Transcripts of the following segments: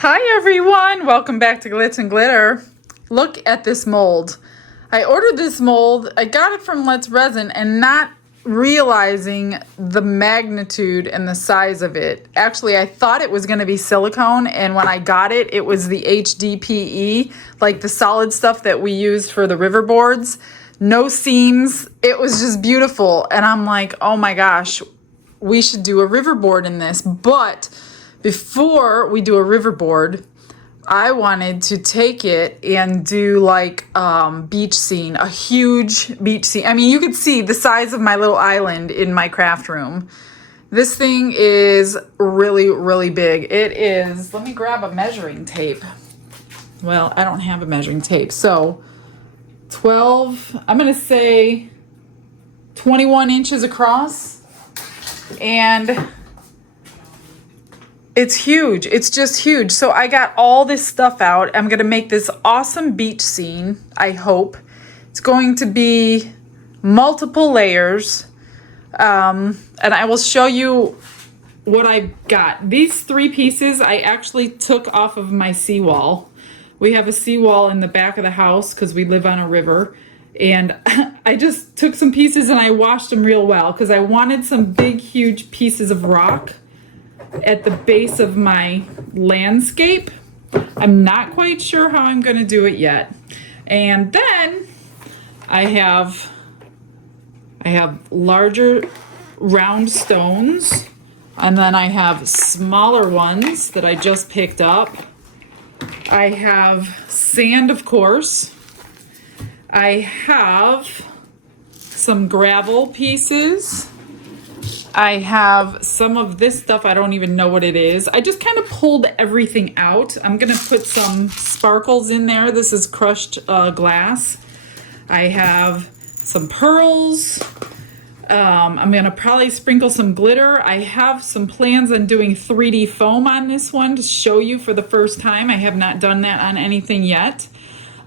Hi everyone, welcome back to Glitz and Glitter. Look at this mold. I ordered this mold, I got it from Let's Resin and not realizing the magnitude and the size of it. Actually, I thought it was gonna be silicone, and when I got it, it was the HDPE, like the solid stuff that we use for the river boards. No seams, it was just beautiful. And I'm like, oh my gosh, we should do a river board in this. But before we do a river board, I wanted to take it and do like beach scene, a huge beach scene. I mean, you could see the size of my little island in my craft room. This thing is really, really big. It is, let me grab a measuring tape. Well, I don't have a measuring tape. So 12, I'm gonna say 21 inches across. And it's huge. It's just huge. So I got all this stuff out. I'm going to make this awesome beach scene, I hope. It's going to be multiple layers. And I will show you what I got. These three pieces I actually took off of my seawall. We have a seawall in the back of the house because we live on a river. And I just took some pieces and I washed them real well because I wanted some big, huge pieces of rock at the base of my landscape. I'm not quite sure how I'm going to do it yet. And then I have larger round stones, and then I have smaller ones that I just picked up. I have sand, of course. I have some gravel pieces. I have some of this stuff, I don't even know what it is. I just kind of pulled everything out. I'm gonna put some sparkles in there. This is crushed glass. I have some pearls. I'm gonna probably sprinkle some glitter. I have some plans on doing 3D foam on this one to show you for the first time. I have not done that on anything yet.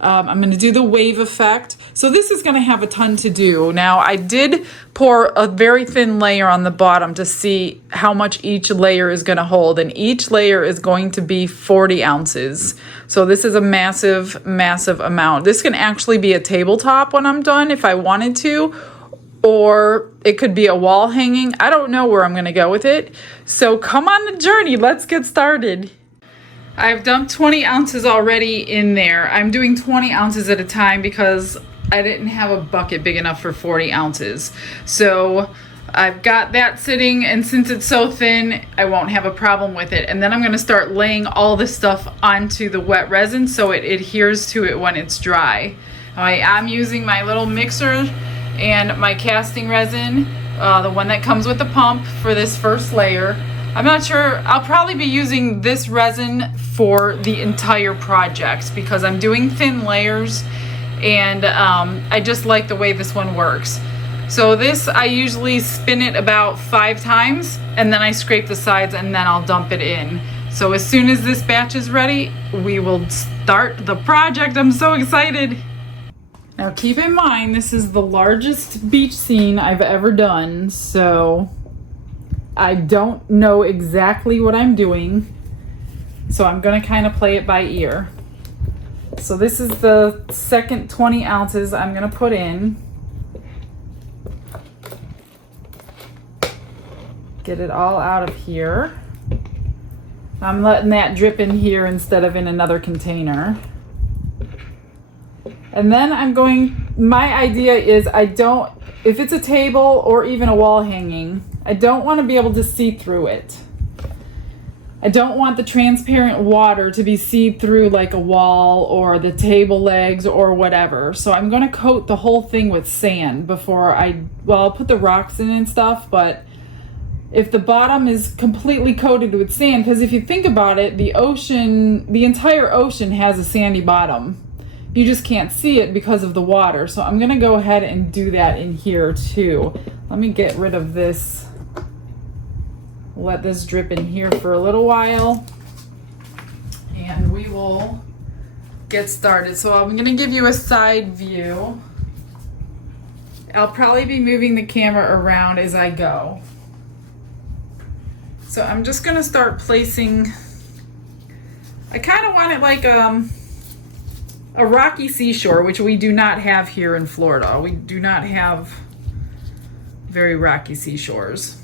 I'm going to do the wave effect. So this is going to have a ton to do. Now, I did pour a very thin layer on the bottom to see how much each layer is going to hold. And each layer is going to be 40 ounces. So this is a massive, massive amount. This can actually be a tabletop when I'm done if I wanted to. Or it could be a wall hanging. I don't know where I'm going to go with it. So come on the journey. Let's get started. I've dumped 20 ounces already in there. I'm doing 20 ounces at a time because I didn't have a bucket big enough for 40 ounces. So I've got that sitting, and since it's so thin, I won't have a problem with it. And then I'm gonna start laying all this stuff onto the wet resin so it adheres to it when it's dry. I'm using my little mixer and my casting resin, the one that comes with the pump, for this first layer. I'm not sure, I'll probably be using this resin for the entire project because I'm doing thin layers, and I just like the way this one works. So this, I usually spin it about 5 times and then I scrape the sides and then I'll dump it in. So as soon as this batch is ready, we will start the project. I'm so excited. Now keep in mind, this is the largest beach scene I've ever done, so I don't know exactly what I'm doing, so I'm going to kind of play it by ear. So this is the second 20 ounces I'm going to put in. Get it all out of here. I'm letting that drip in here instead of in another container. And then I'm going, my idea is if it's a table or even a wall hanging, I don't want to be able to see through it. I don't want the transparent water to be see through like a wall or the table legs or whatever. So I'm going to coat the whole thing with sand before I'll put the rocks in and stuff, but if the bottom is completely coated with sand, because if you think about it, the entire ocean has a sandy bottom. You just can't see it because of the water. So I'm going to go ahead and do that in here too. Let me get rid of this. Let this drip in here for a little while, and we will get started. So I'm going to give you a side view. I'll probably be moving the camera around as I go. So I'm just going to start placing I kind of want it like a rocky seashore, which we do not have here in Florida. We do not have very rocky seashores.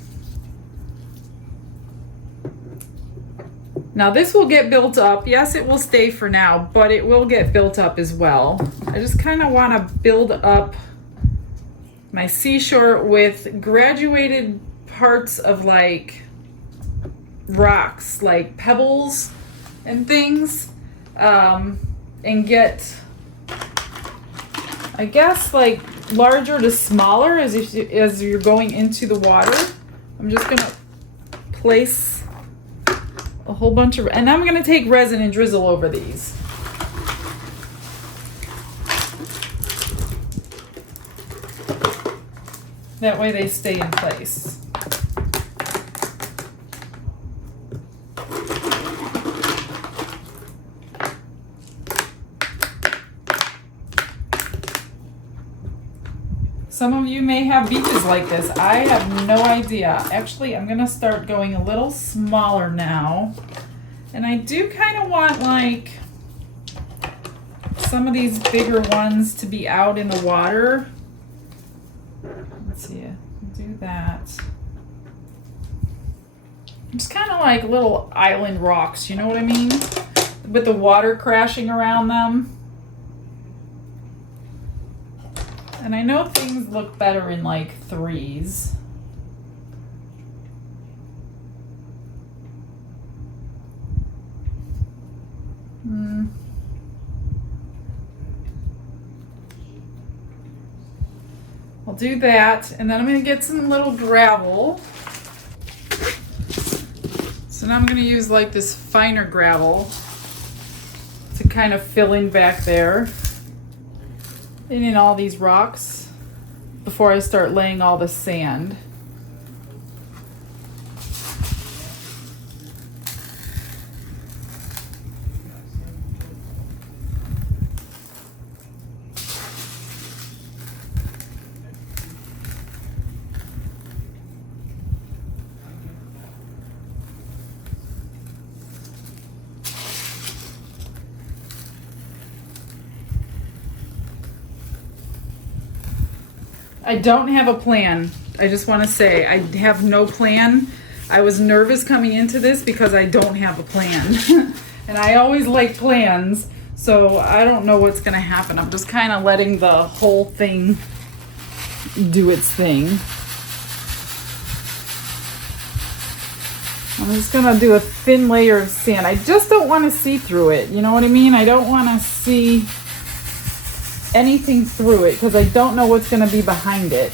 Now this will get built up. Yes, it will stay for now, but it will get built up as well. I just kind of want to build up my seashore with graduated parts of like rocks, like pebbles and things, and get, I guess, like larger to smaller as you're going into the water. I'm just gonna place a whole bunch of, and I'm gonna take resin and drizzle over these. That way they stay in place. Some of you may have beaches like this. I have no idea. Actually, I'm gonna start going a little smaller now. And I do kind of want like some of these bigger ones to be out in the water. Let's see, do that. Just kind of like little island rocks, you know what I mean? With the water crashing around them. And I know things look better in like threes. I'll do that, and then I'm gonna get some little gravel. So now I'm gonna use like this finer gravel to kind of fill in back there. In all these rocks before I start laying all the sand. I don't have a plan. I just want to say I have no plan. I was nervous coming into this because I don't have a plan. And I always like plans, so I don't know what's going to happen. I'm just kind of letting the whole thing do its thing. I'm just going to do a thin layer of sand. I just don't want to see through it. You know what I mean? I don't want to see anything through it because I don't know what's going to be behind it.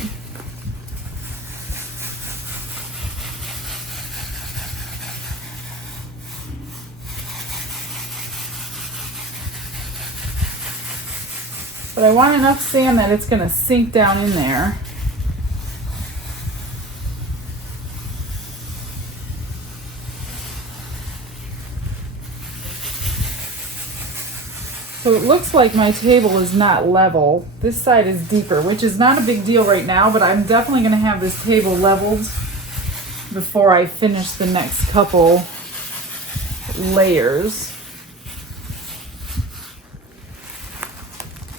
But I want enough sand that it's going to sink down in there. So it looks like my table is not level. This side is deeper, which is not a big deal right now, but I'm definitely going to have this table leveled before I finish the next couple layers.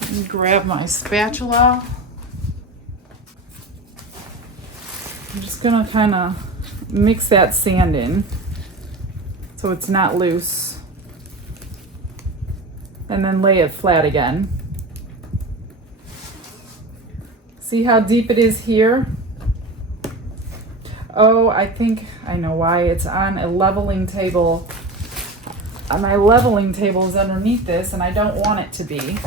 Let me grab my spatula. I'm just going to kind of mix that sand in so it's not loose. And then lay it flat again. See how deep it is here? Oh, I think I know why. It's on a leveling table. My leveling table is underneath this, and I don't want it to be.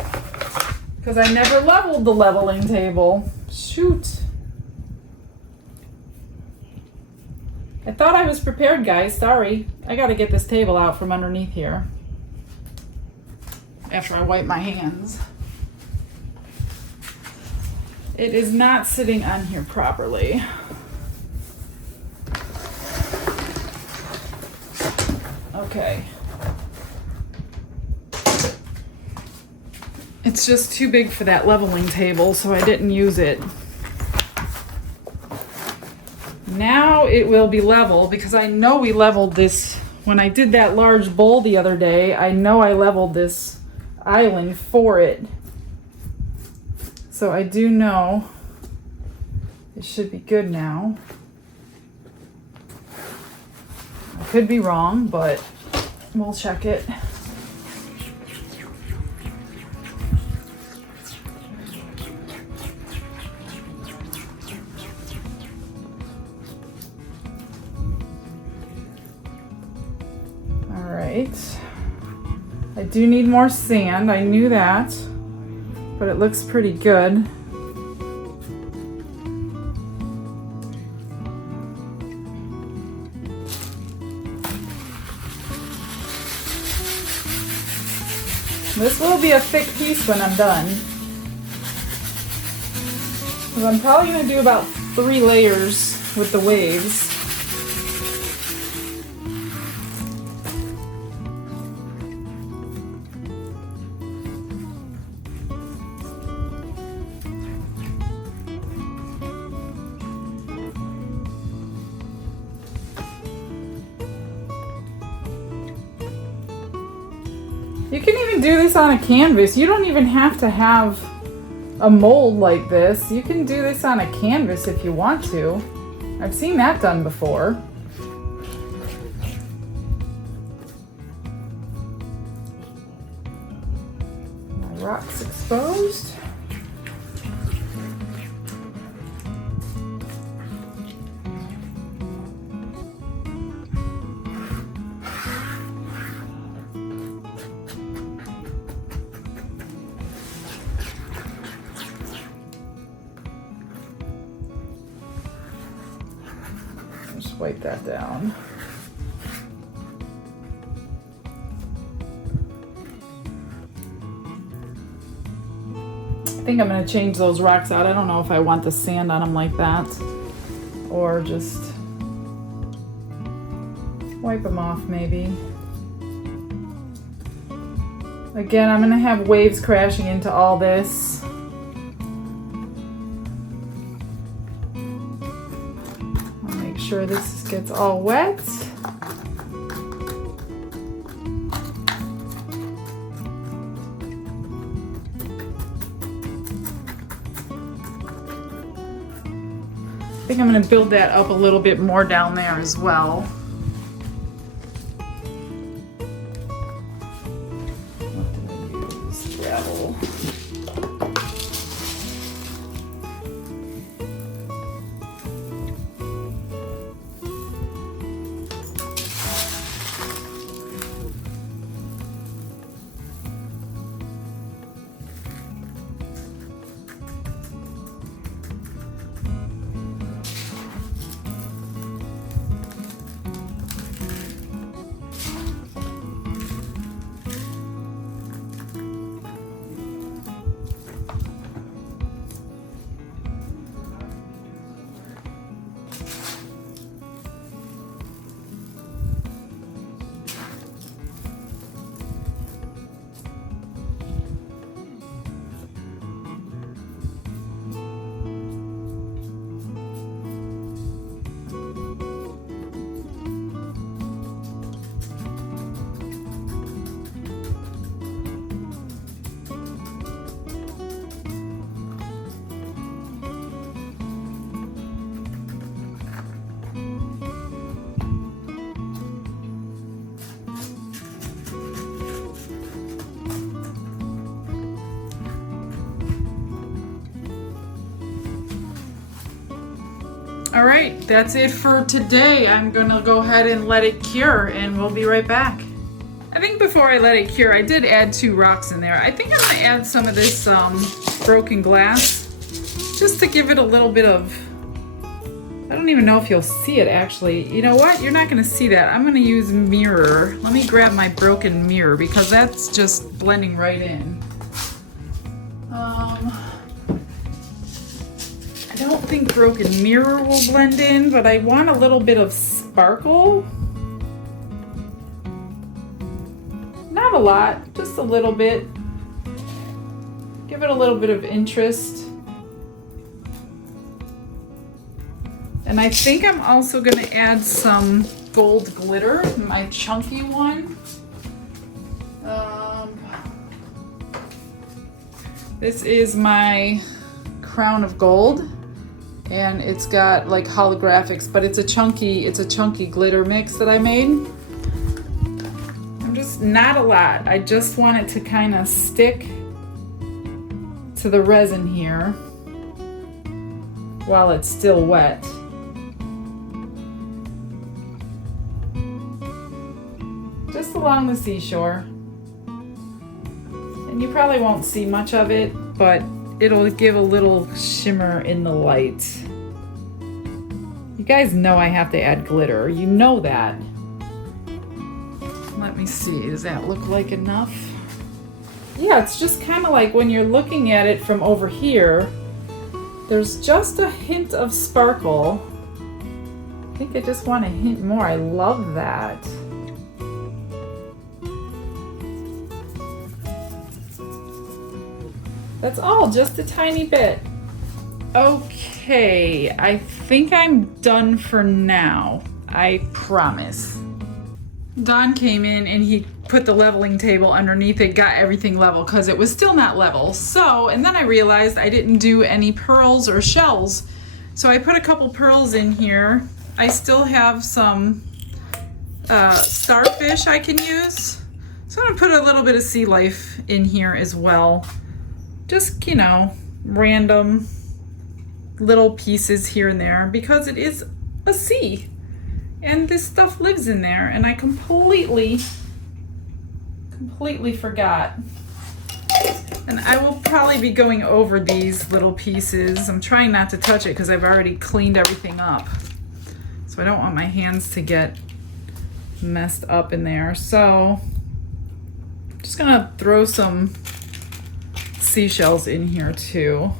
Because I never leveled the leveling table. Shoot. I thought I was prepared, guys. Sorry. I gotta get this table out from underneath here after I wipe my hands. It is not sitting on here properly. Okay. It's just too big for that leveling table, so I didn't use it. Now it will be level because I know we leveled this when I did that large bowl the other day, I know I leveled this island for it. So I do know it should be good now. I could be wrong, but we'll check it. I do need more sand, I knew that, but it looks pretty good. This will be a thick piece when I'm done, because I'm probably going to do about 3 layers with the waves. You can even do this on a canvas. You don't even have to have a mold like this. You can do this on a canvas if you want to. I've seen that done before. My rock's exposed. Just wipe that down. I think I'm going to change those rocks out. I don't know if I want the sand on them like that or just wipe them off maybe. Again, I'm going to have waves crashing into all this. I'll make sure this gets all wet. I think I'm going to build that up a little bit more down there as well. What did I use? Gravel. All right, that's it for today. I'm gonna go ahead and let it cure and we'll be right back. I think before I let it cure, I did add 2 rocks in there. I think I'm gonna add some of this broken glass just to give it a little bit of, I don't even know if you'll see it actually. You know what? You're not gonna see that. I'm gonna use mirror. Let me grab my broken mirror because that's just blending right in. I don't think broken mirror will blend in, but I want a little bit of sparkle. Not a lot, just a little bit. Give it a little bit of interest. And I think I'm also going to add some gold glitter, my chunky one. This is my crown of gold, and it's got like holographics, but it's a chunky glitter mix that I made. I'm just not a lot. I just want it to kind of stick to the resin here while it's still wet. Just along the seashore. And you probably won't see much of it, but it'll give a little shimmer in the light. You guys know I have to add glitter. You know that. Let me see, does that look like enough? Yeah, it's just kind of like when you're looking at it from over here, there's just a hint of sparkle. I think I just want a hint more. I love that. That's all, just a tiny bit. Okay, I think I'm done for now. I promise. Don came in and he put the leveling table underneath it, got everything level because it was still not level. So, and then I realized I didn't do any pearls or shells. So I put a couple pearls in here. I still have some starfish I can use. So I'm gonna put a little bit of sea life in here as well. Just, you know, random little pieces here and there because it is a sea and this stuff lives in there, and I completely forgot. And I will probably be going over these little pieces. I'm trying not to touch it because I've already cleaned everything up. So I don't want my hands to get messed up in there. So I'm just gonna throw some seashells in here too.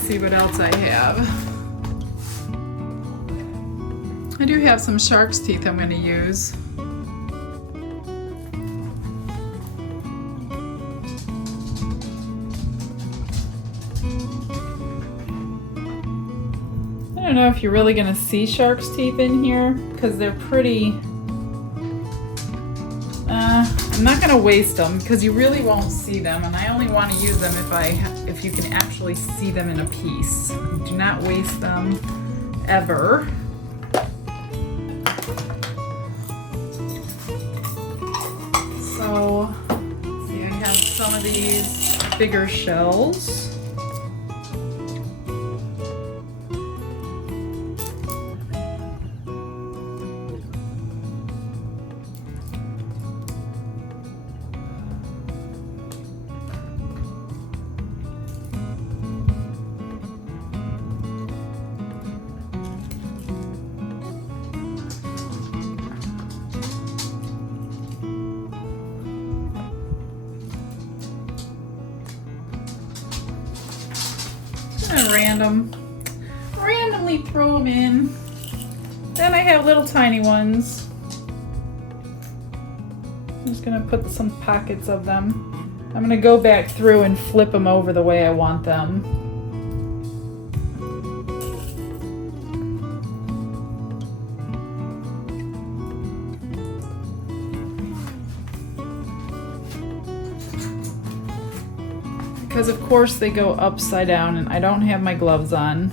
See what else I have. I do have some shark's teeth I'm going to use. I don't know if you're really going to see shark's teeth in here because they're pretty. I'm not going to waste them because you really won't see them, and I only want to use them if you can actually see them in a piece. Do not waste them ever. So, let's see, I have some of these bigger shells. Randomly throw them in. Then I have little tiny ones. I'm just gonna put some pockets of them. I'm gonna go back through and flip them over the way I want them. Because of course they go upside down and I don't have my gloves on.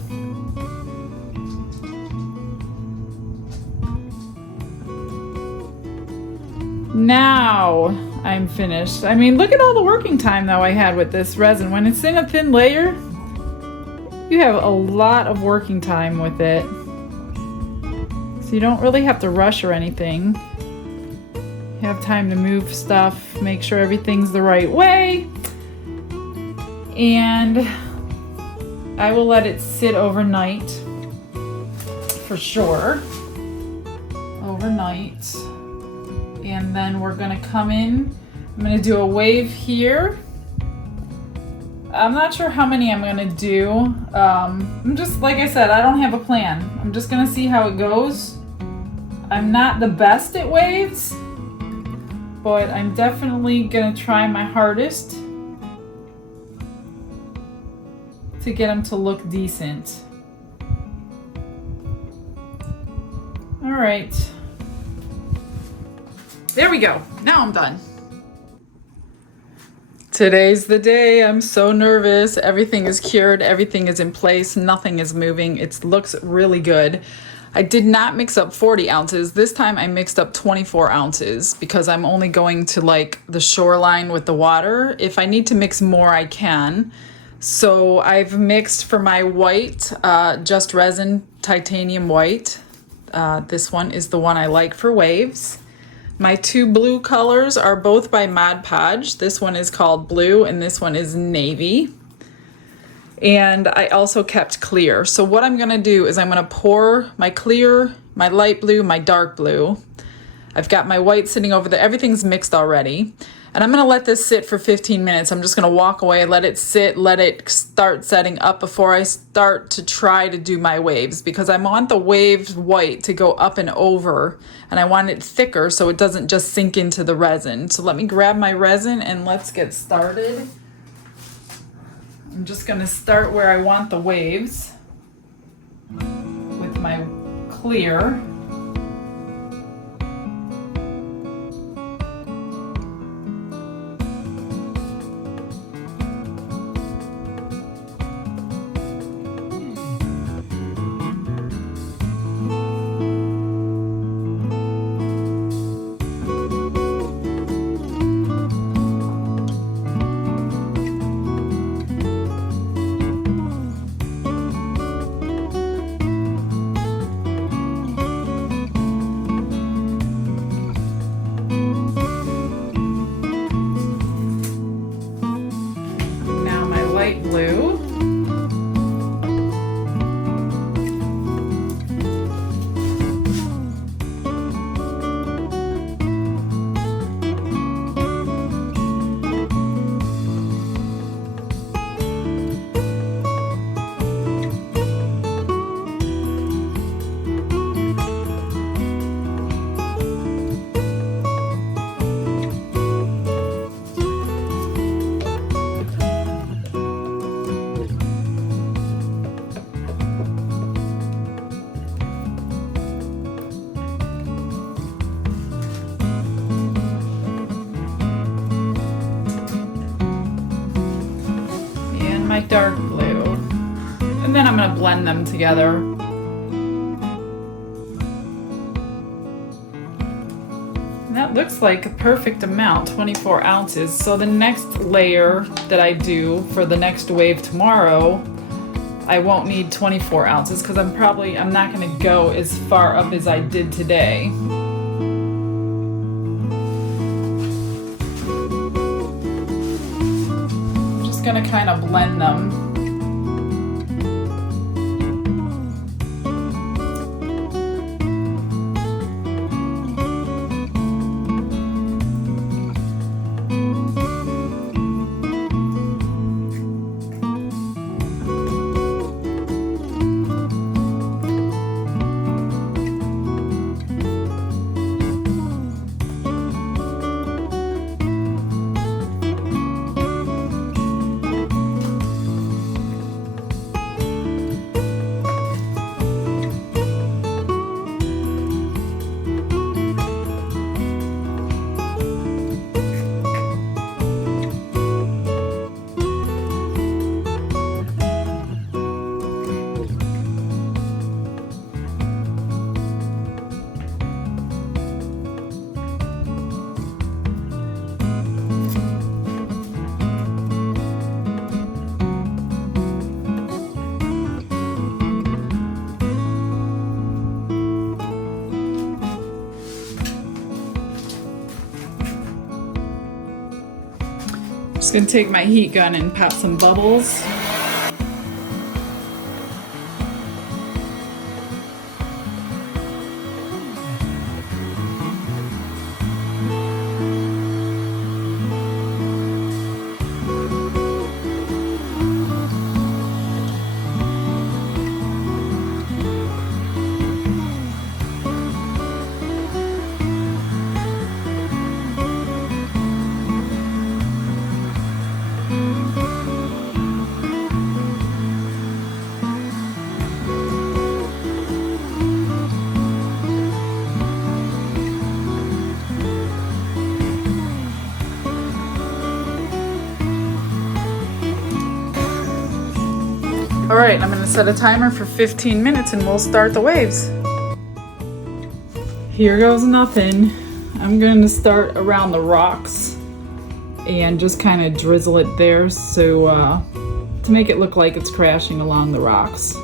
Now I'm finished. I mean, look at all the working time though I had with this resin. When it's in a thin layer, you have a lot of working time with it. So you don't really have to rush or anything. You have time to move stuff, make sure everything's the right way. And I will let it sit overnight for sure overnight. And then we're gonna come in. I'm gonna do a wave here. I'm not sure how many I'm gonna do. I'm just, like I said, I don't have a plan. I'm just gonna see how it goes. I'm not the best at waves, but I'm definitely gonna try my hardest to get them to look decent. All right. There we go. Now I'm done. Today's the day. I'm so nervous. Everything is cured. Everything is in place. Nothing is moving. It looks really good. I did not mix up 40 ounces. This time I mixed up 24 ounces because I'm only going to like the shoreline with the water. If I need to mix more, I can. So I've mixed for my white, Just Resin Titanium White. This one is the one I like for waves. My two blue colors are both by Mod Podge. This one is called blue and this one is navy. And I also kept clear. So what I'm gonna do is I'm gonna pour my clear, my light blue, my dark blue. I've got my white sitting over there. Everything's mixed already. And I'm gonna let this sit for 15 minutes. I'm just gonna walk away, let it sit, let it start setting up before I start to try to do my waves, because I want the waved white to go up and over, and I want it thicker so it doesn't just sink into the resin. So let me grab my resin and let's get started. I'm just gonna start where I want the waves with my clear. Blue. My dark blue, and then I'm going to blend them together. And that looks like a perfect amount, 24 ounces. So the next layer that I do for the next wave tomorrow, I won't need 24 ounces because I'm not going to go as far up as I did today. Gonna kind of blend them. Just gonna take my heat gun and pop some bubbles. All right, I'm gonna set a timer for 15 minutes and we'll start the waves. Here goes nothing. I'm gonna start around the rocks and just kind of drizzle it there so to make it look like it's crashing along the rocks.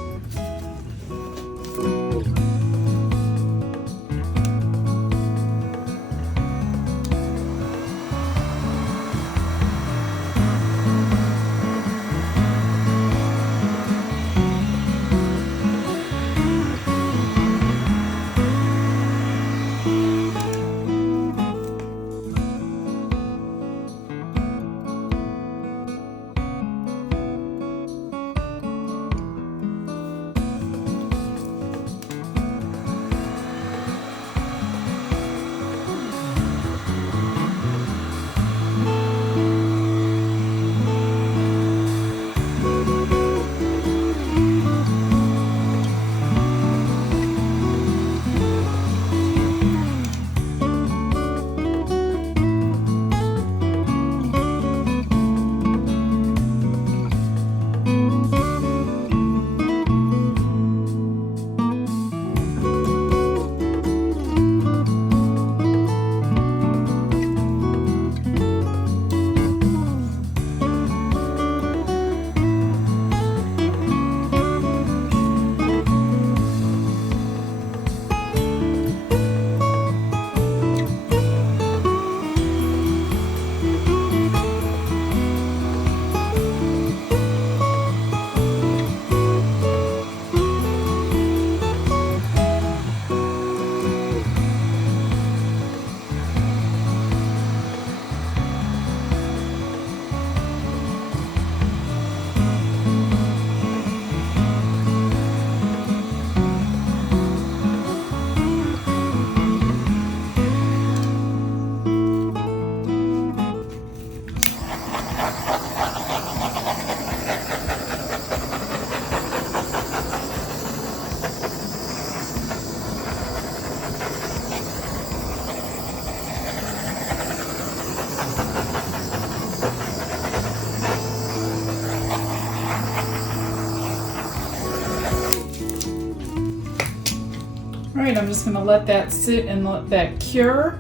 All right, I'm just gonna let that sit and let that cure,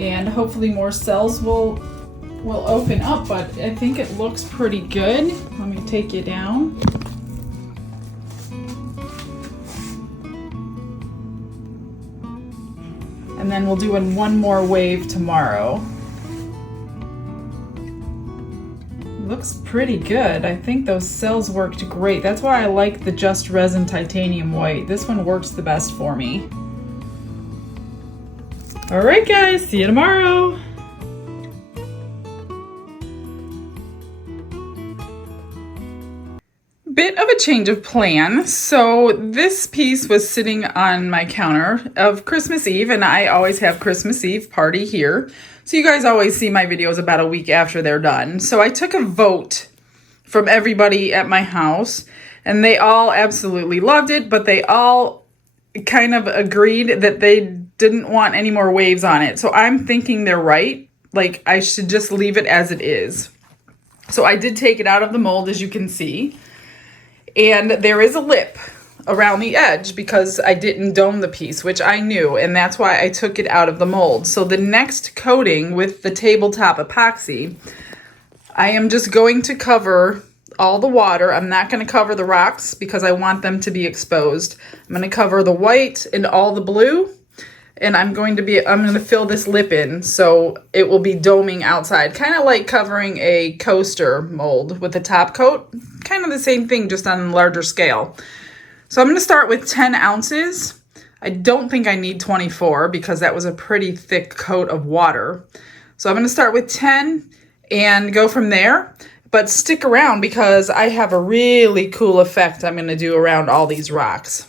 and hopefully more cells will open up, but I think it looks pretty good. Let me take you down. And then we'll do one more wave tomorrow. Looks pretty good. I think those cells worked great. That's why I like the Just Resin Titanium White. This one works the best for me. All right, guys, see you tomorrow. Bit of a change of plan. So this piece was sitting on my counter of Christmas Eve, and I always have Christmas Eve party here. So you guys always see my videos about a week after they're done. So I took a vote from everybody at my house, and they all absolutely loved it, but they all kind of agreed that they didn't want any more waves on it. So I'm thinking they're right. Like, I should just leave it as it is. So I did take it out of the mold, as you can see. And there is a lip around the edge because I didn't dome the piece, which I knew, and that's why I took it out of the mold. So the next coating with the tabletop epoxy, I am just going to cover all the water. I'm not going to cover the rocks because I want them to be exposed. I'm going to cover the white and all the blue, and I'm going to fill this lip in so it will be doming outside, kind of like covering a coaster mold with a top coat. Kind of the same thing, just on a larger scale. So I'm going to start with 10 ounces. I don't think I need 24 because that was a pretty thick coat of water. So I'm going to start with 10 and go from there. But stick around because I have a really cool effect I'm going to do around all these rocks.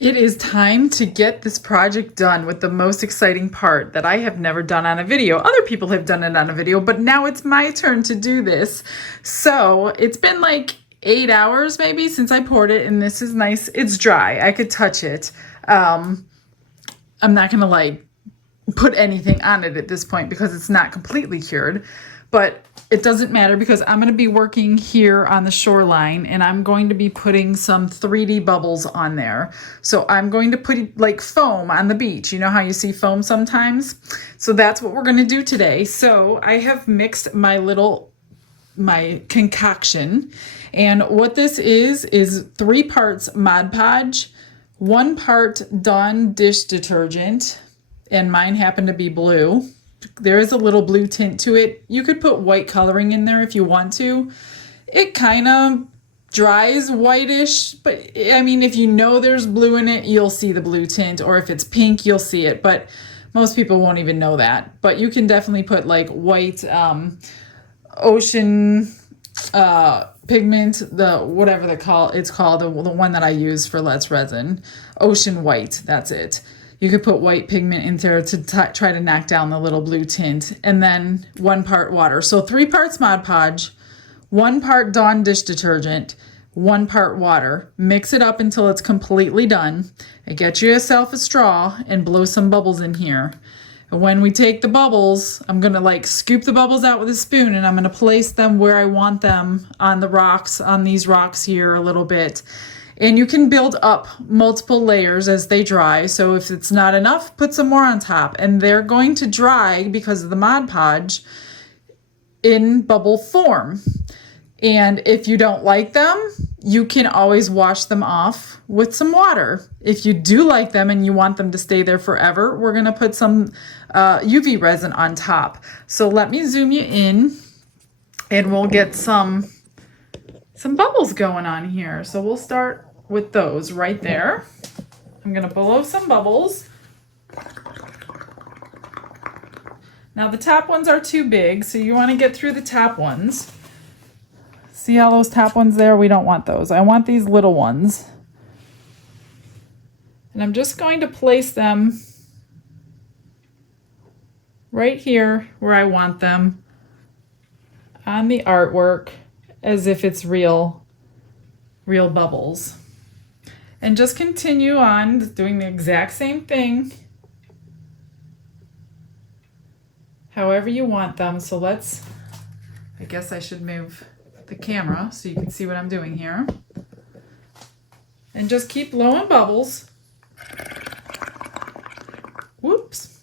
It is time to get this project done with the most exciting part that I have never done on a video. Other people have done it on a video, but now it's my turn to do this. So it's been like 8 hours maybe since I poured it, and this is nice. It's dry. I could touch it. I'm not gonna like put anything on it at this point because it's not completely cured, but it doesn't matter because I'm going to be working here on the shoreline and I'm going to be putting some 3D bubbles on there. So I'm going to put like foam on the beach. You know how you see foam sometimes? So that's what we're going to do today. So I have mixed my concoction, and what this is 3 parts Mod Podge, 1 part Dawn dish detergent, and mine happened to be blue. There is a little blue tint to it. You could put white coloring in there if you want to. It kind of dries whitish, but I mean, if you know there's blue in it, you'll see the blue tint, or if it's pink, you'll see it, but most people won't even know that. But you can definitely put like white ocean pigment, the whatever it's called, the one that I use for Let's Resin, ocean white, that's it. You could put white pigment in there to try to knock down the little blue tint, and then 1 part water. So 3 parts Mod Podge, 1 part Dawn dish detergent, 1 part water. Mix it up until it's completely done, and get yourself a straw and blow some bubbles in here. And when we take the bubbles, I'm gonna like scoop the bubbles out with a spoon, and I'm gonna place them where I want them on the rocks, on these rocks here a little bit. And you can build up multiple layers as they dry. So if it's not enough, put some more on top. And they're going to dry because of the Mod Podge in bubble form. And if you don't like them, you can always wash them off with some water. If you do like them and you want them to stay there forever, we're gonna put some UV resin on top. So let me zoom you in and we'll get some bubbles going on here. So we'll start with those right there. I'm gonna blow some bubbles. Now the top ones are too big, so you wanna get through the top ones. See all those top ones there? We don't want those. I want these little ones. And I'm just going to place them right here where I want them on the artwork as if it's real bubbles. And just continue on doing the exact same thing however you want them. So I guess I should move the camera so you can see what I'm doing here. And just keep blowing bubbles. Whoops.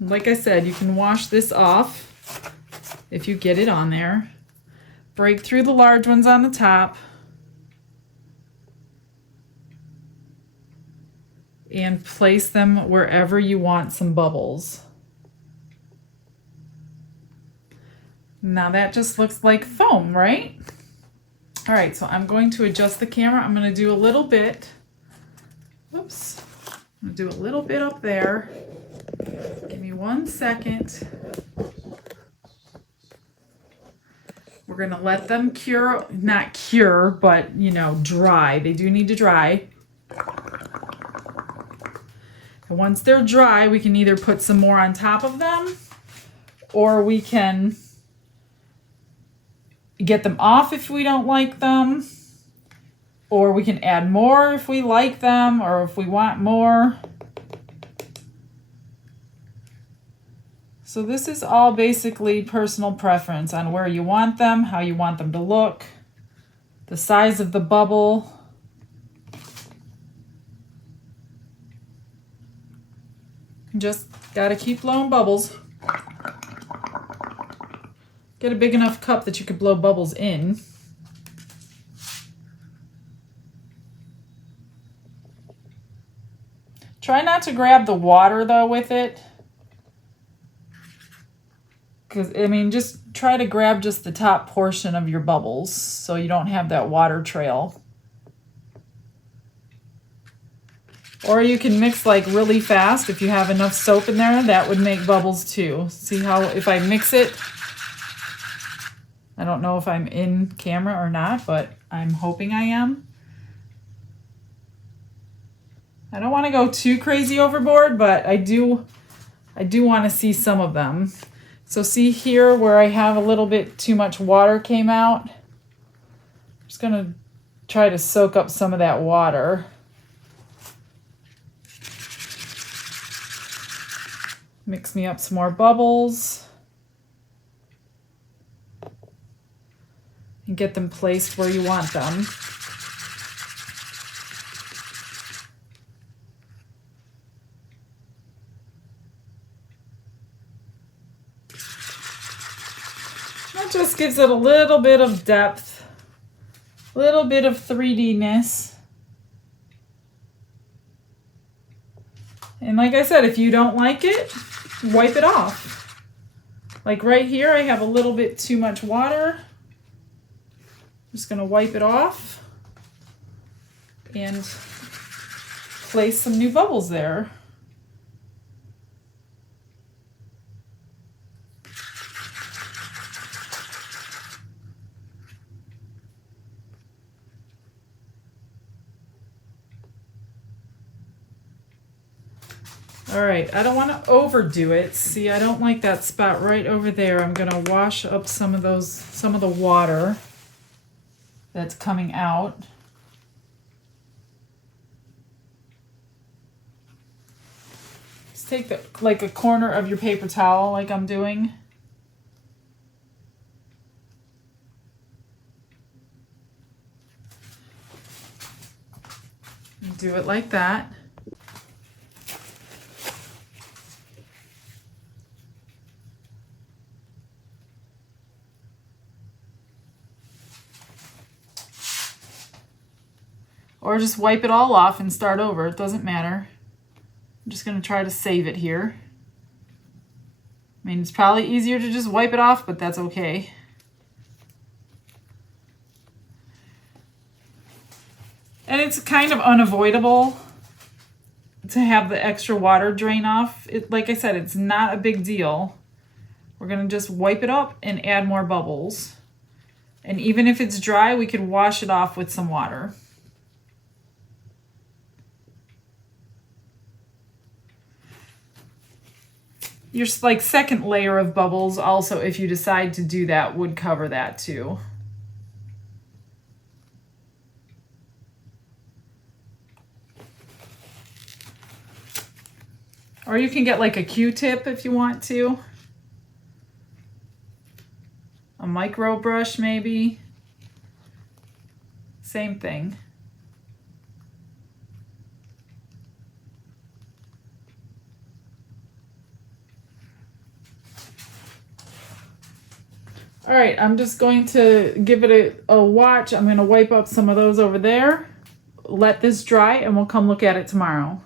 Like I said, you can wash this off if you get it on there. Break through the large ones on the top. And place them wherever you want some bubbles. Now that just looks like foam, right? All right, so I'm going to adjust the camera. I'm going to do a little bit. Whoops. I'm going to do a little bit up there. Give me 1 second. We're going to let them cure, not cure, but dry. They do need to dry. And once they're dry, we can either put some more on top of them, or we can get them off if we don't like them, or we can add more if we like them, or if we want more. So this is all basically personal preference on where you want them, how you want them to look, the size of the bubble. Just gotta keep blowing bubbles. Get a big enough cup that you could blow bubbles in. Try not to grab the water though with it. Because, just try to grab just the top portion of your bubbles so you don't have that water trail. Or you can mix like really fast. If you have enough soap in there, that would make bubbles too. See how if I mix it, I don't know if I'm in camera or not, but I'm hoping I am. I don't want to go too crazy overboard, but I do want to see some of them. So see here where I have a little bit too much water came out? I'm just going to try to soak up some of that water. Mix me up some more bubbles. And get them placed where you want them. That just gives it a little bit of depth, a little bit of 3D-ness. And like I said, if you don't like it, wipe it off. Like right here, I have a little bit too much water. Just going to wipe it off and place some new bubbles there. All right, I don't want to overdo it. See, I don't like that spot right over there. I'm going to wash up some of the water that's coming out. Just take like a corner of your paper towel like I'm doing. Do it like that. Or just wipe it all off and start over. It doesn't matter. I'm just going to try to save it here. I mean, it's probably easier to just wipe it off, but that's okay. And it's kind of unavoidable to have the extra water drain off. Like I said, it's not a big deal. We're going to just wipe it up and add more bubbles. And even if it's dry, we can wash it off with some water. Your like second layer of bubbles also, if you decide to do that, would cover that too. Or you can get like a Q-tip if you want to. A micro brush maybe. Same thing. All right, I'm just going to give it a watch. I'm going to wipe up some of those over there, let this dry, and we'll come look at it tomorrow.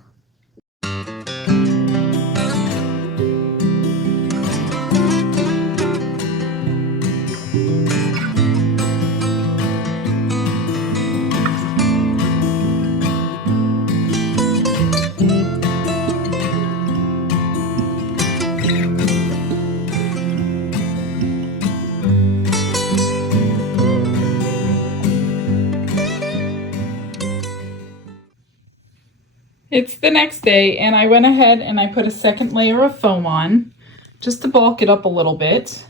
It's the next day, and I went ahead and I put a second layer of foam on just to bulk it up a little bit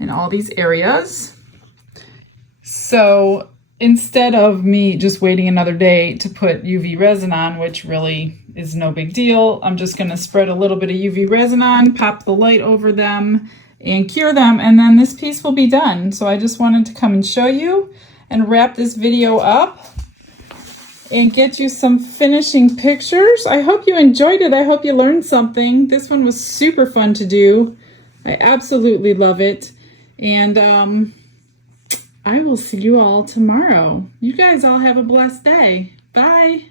in all these areas. So instead of me just waiting another day to put UV resin on, which really is no big deal, I'm just going to spread a little bit of UV resin on, pop the light over them, and cure them, and then this piece will be done. So I just wanted to come and show you and wrap this video up and get you some finishing pictures. I hope you enjoyed it. I hope you learned something. This one was super fun to do. I absolutely love it. And I will see you all tomorrow. You guys all have a blessed day. Bye.